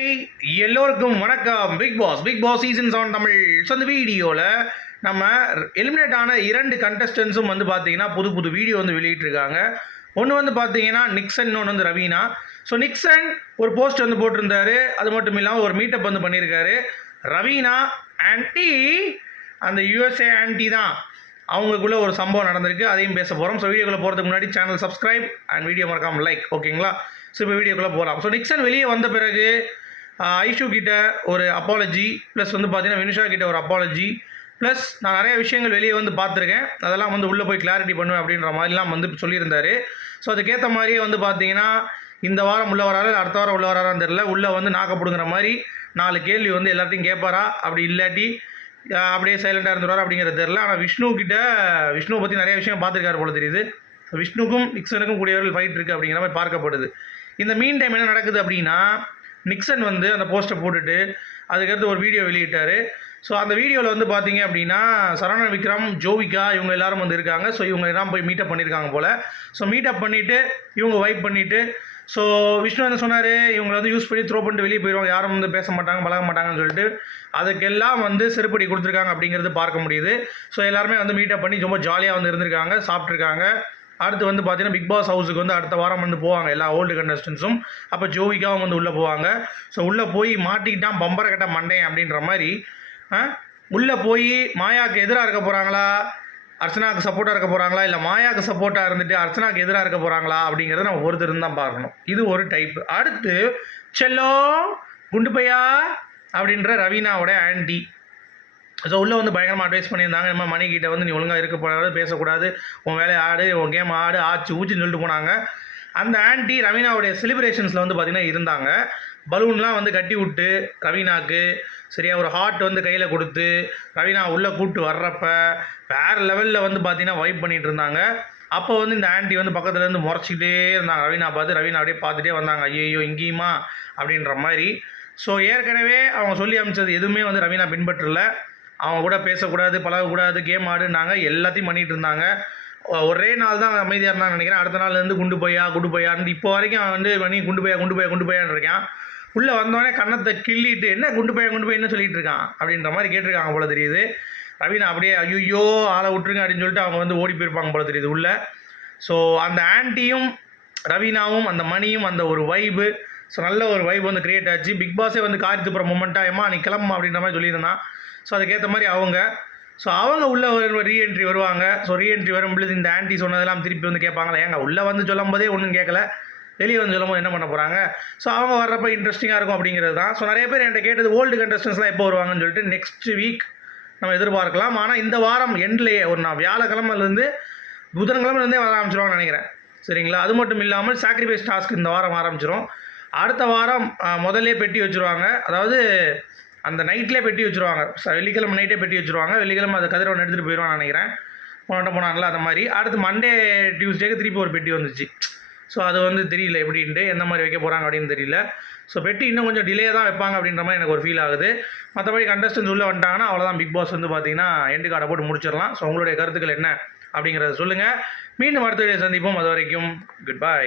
Hi, எல்லோருக்கும் வணக்கம். Bigg Boss season 7 Tamil. So இந்த வீடியோவில் நம்ம எலிமினேட் ஆன 2 கண்டஸ்டன்ஸும் வந்து பார்த்தீங்கன்னா புது வீடியோ வந்து வெளியிட்டிருக்காங்க. ஒன்று வந்து பார்த்தீங்கன்னா நிக்சன், இன்னொன்று வந்து ரவீனா. ஸோ நிக்சன் ஒரு போஸ்ட் வந்து போட்டிருந்தாரு. அது மட்டும் இல்லாமல் ஒரு மீட்டப் வந்து பண்ணியிருக்காரு. ரவீனா ஆன்டி, அந்த யூஎஸ்ஏ ஆன்டி தான், அவங்களுக்குள்ள ஒரு சம்பவம் நடந்திருக்கு. அதையும் பேச போகிறோம். ஸோ வீடியோக்குள்ளே போகிறதுக்கு முன்னாடி சேனல் சப்ஸ்கிரைப் அண்ட் வீடியோ மறக்காமல் லைக், ஓகேங்களா? ஸோ இப்போ வீடியோக்குள்ளே போகலாம். ஸோ நிக்சன் வெளியே வந்த பிறகு ஐஷு கிட்ட ஒரு அப்பாலஜி, ப்ளஸ் வந்து பார்த்தீங்கன்னா வினுஷா கிட்ட ஒரு அப்பாலஜி, ப்ளஸ் நான் நிறைய விஷயங்கள் வெளியே வந்து பார்த்துருக்கேன், அதெல்லாம் வந்து உள்ளே போய் கிளாரிட்டி பண்ணுவேன் அப்படின்ற மாதிரிலாம் வந்து சொல்லியிருந்தாரு. ஸோ அதுக்கேற்ற மாதிரியே வந்து பார்த்தீங்கன்னா இந்த வாரம் உள்ள வராரு, அடுத்த வாரம் உள்ள வராரான்னு தெரியல. உள்ளே வந்து நாக்கப்படுங்கிற மாதிரி 4 கேள்வி வந்து எல்லாத்தையும் கேட்பாரா, அப்படி இல்லாட்டி அப்படியே சைலண்டாக இருந்துருவார் அப்படிங்கிறது தெரில. ஆனால் விஷ்ணுவை பற்றி நிறைய விஷயம் பார்த்துருக்காரு போல தெரியுது. விஷ்ணுக்கும் நிக்சனுக்கும் கூடியவர்கள் ஃபைட் இருக்குது அப்படிங்கிற மாதிரி பார்க்கப்படுது. இந்த மீன் டைம் என்ன நடக்குது அப்படின்னா, நிக்சன் வந்து அந்த போஸ்ட்டை போட்டுட்டு அதுக்கடுத்து ஒரு வீடியோ வெளியிட்டார். ஸோ அந்த வீடியோவில் வந்து பார்த்தீங்க அப்படின்னா சரவணன் விக்ரம், ஜோவிகா இவங்க எல்லாரும் வந்து இருக்காங்க. ஸோ இவங்க எல்லாம் போய் மீட்டப் பண்ணியிருக்காங்க போல். ஸோ மீட்டப் பண்ணிவிட்டு இவங்க வைப் பண்ணிவிட்டு, ஸோ விஷ்ணு வந்து சொன்னார் இவங்களை வந்து யூஸ் பண்ணி த்ரோ பண்ணிட்டு வெளியே போயிடுவாங்க, யாரும் வந்து பேச மாட்டாங்க பழக மாட்டாங்கன்னு சொல்லிட்டு அதுக்கெல்லாம் வந்து செருப்படி கொடுத்துருக்காங்க அப்படிங்கிறது பார்க்க முடியுது. ஸோ எல்லாருமே வந்து மீட்டப் பண்ணி ரொம்ப ஜாலியாக வந்து இருந்திருக்காங்க, சாப்பிட்ருக்காங்க. அடுத்து வந்து பார்த்தீங்கன்னா பிக் பாஸ் ஹவுஸுக்கு வந்து அடுத்த வாரம் வந்து போவாங்க எல்லா ஓல்டு கண்டஸ்டன்ஸும். அப்போ ஜோவிகாவும் வந்து உள்ளே போவாங்க. ஸோ உள்ளே போய் மாட்டிக்கிட்டான் பம்பரை கட்ட மண்டேன் அப்படின்ற மாதிரி உள்ளே போய் மாயாவுக்கு எதிராக இருக்க போகிறாங்களா, அர்ச்சனாவுக்கு சப்போர்ட்டாக இருக்க போகிறாங்களா, இல்லை மாயாவுக்கு சப்போர்ட்டாக இருந்துட்டு அர்ச்சனாவுக்கு எதிராக இருக்க போகிறாங்களா அப்படிங்கிறத நம்ம ஒருத்தர் தான் பார்க்கணும். இது ஒரு டைப்பு. அடுத்து செல்லோ குண்டு பையா அப்படின்ற ரவீனாவோட ஆன்டி. ஸோ உள்ளே வந்து பயங்கரமாக அட்வைஸ் பண்ணியிருந்தாங்க. நம்ம மணிக்கிட்ட வந்து நீ ஒழுங்காக இருக்கக்கூடாது, பேசக்கூடாது, உன் வேலையை ஆடு, உன் கேம் ஆடு, ஆச்சு ஊச்சின்னு சொல்லிட்டு போனாங்க. அந்த ஆன்டி ரவீனாவுடைய செலிப்ரேஷன்ஸில் வந்து பார்த்திங்கன்னா இருந்தாங்க. பலூன்லாம் வந்து கட்டி விட்டு ரவீனாவுக்கு சரியா ஒரு ஹார்ட் வந்து கையில் கொடுத்து ரவீனா உள்ளே கூப்பிட்டு வர்றப்ப வேறு லெவலில் வந்து பார்த்திங்கன்னா வைப் பண்ணிகிட்டு இருந்தாங்க. அப்போ வந்து இந்த ஆன்டி வந்து பக்கத்துலேருந்து முறைச்சிக்கிட்டே இருந்தாங்க ரவீனா பார்த்து. ரவீனா அப்படியே பார்த்துட்டே வந்தாங்க, ஐயோ இங்கேயுமா அப்படின்ற மாதிரி. ஸோ ஏற்கனவே அவங்க சொல்லி அமைச்சது எதுவுமே வந்து ரவீனா பின்பற்றல. அவங்க கூட பேசக்கூடாது, பழகக்கூடாது, கேம் ஆடுனாங்க, எல்லாத்தையும் பண்ணிகிட்டு இருந்தாங்க. ஒரே நாள் தான் அமைதியாக இருந்தான்னு நினைக்கிறேன். அடுத்த நாள்லேருந்து குண்டு பையான்னு இப்போ வரைக்கும் அவன் வந்து பண்ணி குண்டு பையான்னு இருக்கான். உள்ளே வந்தோடனே கன்னத்தை கிள்ளிட்டு என்ன குண்டு பையன்னு சொல்லிட்டு இருக்கான் அப்படின்ற மாதிரி கேட்டிருக்காங்க போல தெரியுது. ரவீனா அப்படியே ஐயோ ஆளை விட்டுருங்க அப்படின்னு சொல்லிட்டு அவங்க வந்து ஓடி போயிருப்பாங்க போல தெரியுது உள்ளே. ஸோ அந்த ஆன்ட்டியும் ரவீனாவும் அந்த மணியும் அந்த ஒரு வைபு, ஸோ நல்ல ஒரு வைப் வந்து கிரியேட் ஆச்சு. பிக் பாஸே வந்து காரி துப்புற மூமெண்ட்டாக ஏமா நீ கிளம்புமா அப்படின்ற மாதிரி சொல்லியிருந்தான். ஸோ அதுக்கேற்ற மாதிரி அவங்க உள்ளே ரீஎன்ட்ரி வருவாங்க. ஸோ ரீஎன்ட்ரி வரும்பொழுது இந்த ஆன்ட்டி சொன்னதெல்லாம் திருப்பி வந்து கேட்பாங்களா, ஏங்க உள்ளே வந்து சொல்லும் போதே ஒன்றும் கேட்கல, வெளியே வந்து சொல்லும்போது என்ன பண்ண போகிறாங்க. ஸோ அவங்க வர்றப்போ இன்ட்ரெஸ்டிங்காக இருக்கும் அப்படிங்கிறது தான். ஸோ நிறைய பேர் என்கிட்ட கேட்டது ஓல்டு கண்டஸ்டன்ஸ்லாம் எப்போ வருவாங்கன்னு சொல்லிட்டு நெக்ஸ்ட் வீக் நம்ம எதிர்பார்க்கலாம். ஆனால் இந்த வாரம் எண்ட்லேயே ஒரு நான் வியாழக்கிழமைலேருந்து புதன்கிழமைலேருந்தே வர ஆரம்பிச்சிருவாங்கன்னு நினைக்கிறேன். சரிங்களா? அது மட்டும் இல்லாமல் சாக்ரிஃபைஸ் டாஸ்க் இந்த வாரம் ஆரம்பிச்சிடும். அடுத்த வாரம் முதல்லே பெட்டி வச்சுருவாங்க. அதாவது அந்த நைட்லேயே பெட்டி வச்சுருவாங்க. வெள்ளிக்கிழமை நைட்டே பெட்டி வச்சுருவாங்க. வெள்ளிக்கிழமை அதை கதிரவன் எடுத்துகிட்டு போயிடுவான்னு நினைக்கிறேன். போனாங்களா அந்த மாதிரி. அடுத்து மண்டே டியூஸ்டேக்கு திருப்பி ஒரு பெட்டி வந்துச்சு. ஸோ அது வந்து தெரியல எப்படின்ட்டு, எந்த மாதிரி வைக்க போகிறாங்க அப்படின்னு தெரியல. ஸோ பெட்டி இன்னும் கொஞ்சம் டிலே தான் வைப்பாங்க அப்படின்ற மாதிரி எனக்கு ஒரு ஃபீல் ஆகுது. மற்றபடி கண்டஸ்டன்ஸ் உள்ளே வந்துட்டாங்கன்னா அவ்வளோதான். பிக் பாஸ் வந்து பார்த்தீங்கன்னா எண்டு கார்டை போட்டு முடிச்சிடலாம். ஸோ உங்களுடைய கருத்துக்கள் என்ன அப்படிங்கிறத சொல்லுங்கள். மீண்டும் அடுத்த வீடியோ சந்திப்போம். அது வரைக்கும் குட் பை.